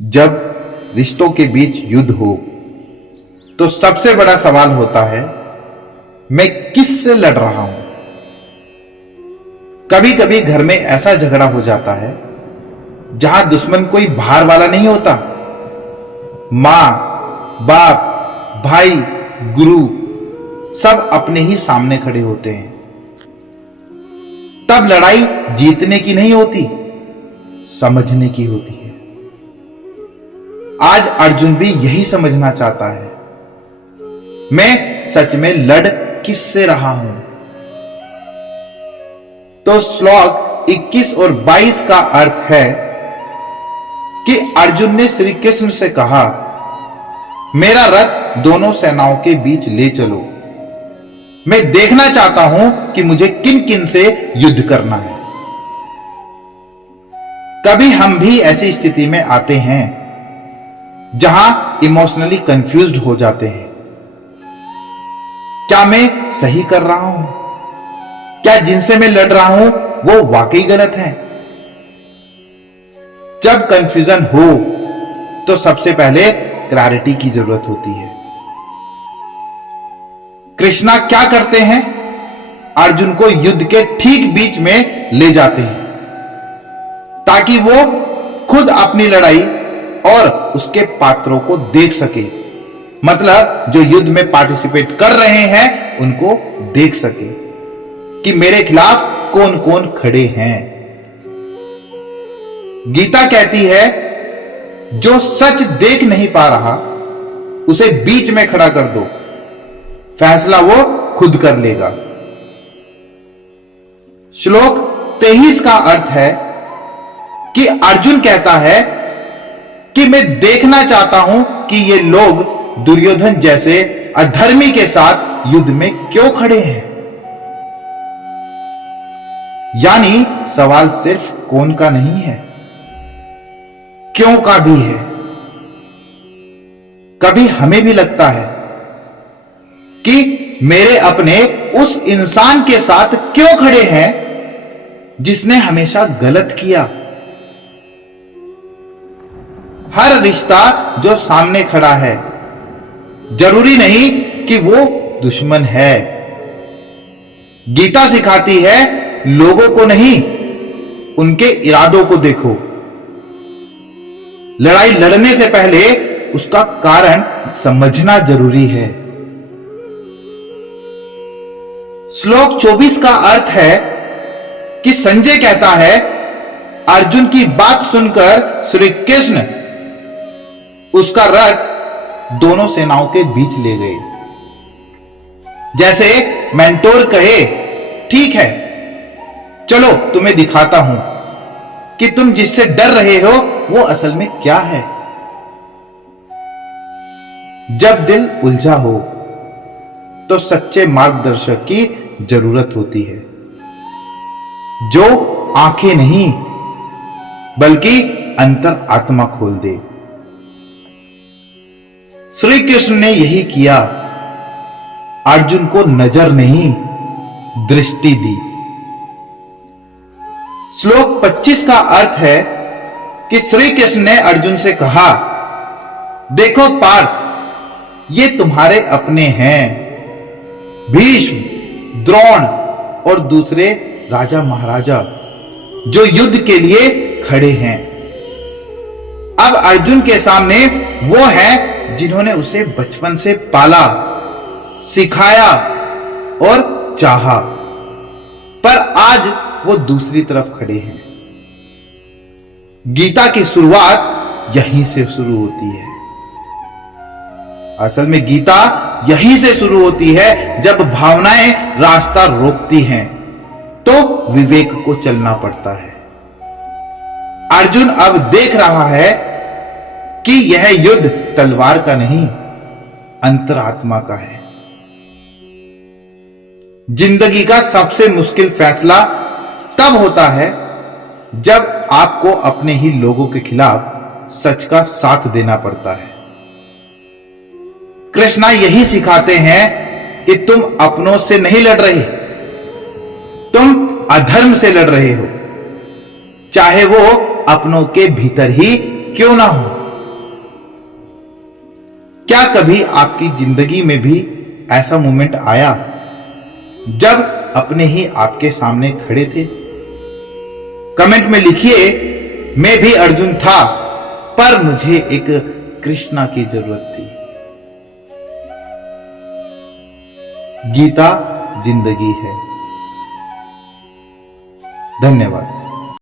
जब रिश्तों के बीच युद्ध हो तो सबसे बड़ा सवाल होता है, मैं किससे लड़ रहा हूं। कभी कभी घर में ऐसा झगड़ा हो जाता है जहां दुश्मन कोई बाहर वाला नहीं होता। मां, बाप, भाई, गुरु सब अपने ही सामने खड़े होते हैं। तब लड़ाई जीतने की नहीं होती, समझने की होती है। आज अर्जुन भी यही समझना चाहता है, मैं सच में लड़ किससे रहा हूं। तो श्लोक 21 और 22 का अर्थ है कि अर्जुन ने श्री कृष्ण से कहा, मेरा रथ दोनों सेनाओं के बीच ले चलो। मैं देखना चाहता हूं कि मुझे किन किन से युद्ध करना है। कभी हम भी ऐसी स्थिति में आते हैं जहां इमोशनली कंफ्यूज्ड हो जाते हैं। क्या मैं सही कर रहा हूं? क्या जिनसे मैं लड़ रहा हूं वो वाकई गलत है? जब कंफ्यूजन हो तो सबसे पहले क्लैरिटी की जरूरत होती है। कृष्णा क्या करते हैं? अर्जुन को युद्ध के ठीक बीच में ले जाते हैं ताकि वो खुद अपनी लड़ाई और उसके पात्रों को देख सके। मतलब जो युद्ध में पार्टिसिपेट कर रहे हैं उनको देख सके कि मेरे खिलाफ कौन कौन खड़े हैं। गीता कहती है, जो सच देख नहीं पा रहा उसे बीच में खड़ा कर दो, फैसला वो खुद कर लेगा। श्लोक 23 का अर्थ है कि अर्जुन कहता है कि मैं देखना चाहता हूं कि ये लोग दुर्योधन जैसे अधर्मी के साथ युद्ध में क्यों खड़े हैं। यानी सवाल सिर्फ कौन का नहीं है, क्यों का भी है। कभी हमें भी लगता है कि मेरे अपने उस इंसान के साथ क्यों खड़े हैं जिसने हमेशा गलत किया। हर रिश्ता जो सामने खड़ा है जरूरी नहीं कि वो दुश्मन है। गीता सिखाती है, लोगों को नहीं उनके इरादों को देखो। लड़ाई लड़ने से पहले उसका कारण समझना जरूरी है। श्लोक 24 का अर्थ है कि संजय कहता है, अर्जुन की बात सुनकर श्री कृष्ण उसका रथ दोनों सेनाओं के बीच ले गए। जैसे मेंटोर कहे, ठीक है चलो तुम्हें दिखाता हूं कि तुम जिससे डर रहे हो वो असल में क्या है। जब दिल उलझा हो तो सच्चे मार्गदर्शक की जरूरत होती है, जो आंखें नहीं बल्कि अंतर आत्मा खोल दे। श्री कृष्ण ने यही किया, अर्जुन को नजर नहीं दृष्टि दी। श्लोक 25 का अर्थ है कि श्री कृष्ण ने अर्जुन से कहा, देखो पार्थ, ये तुम्हारे अपने हैं, भीष्म, द्रोण और दूसरे राजा महाराजा जो युद्ध के लिए खड़े हैं। अब अर्जुन के सामने वो है जिन्होंने उसे बचपन से पाला, सिखाया और चाहा, पर आज वो दूसरी तरफ खड़े हैं। गीता की शुरुआत यहीं से शुरू होती है। असल में गीता यहीं से शुरू होती है। जब भावनाएं रास्ता रोकती हैं तो विवेक को चलना पड़ता है। अर्जुन अब देख रहा है कि यह युद्ध तलवार का नहीं, अंतरात्मा का है। जिंदगी का सबसे मुश्किल फैसला तब होता है जब आपको अपने ही लोगों के खिलाफ सच का साथ देना पड़ता है। कृष्णा यही सिखाते हैं कि तुम अपनों से नहीं लड़ रहे, तुम अधर्म से लड़ रहे हो, चाहे वो अपनों के भीतर ही क्यों ना हो। क्या कभी आपकी जिंदगी में भी ऐसा मोमेंट आया जब अपने ही आपके सामने खड़े थे? कमेंट में लिखिए, मैं भी अर्जुन था पर मुझे एक कृष्णा की जरूरत थी। गीता जिंदगी है। धन्यवाद।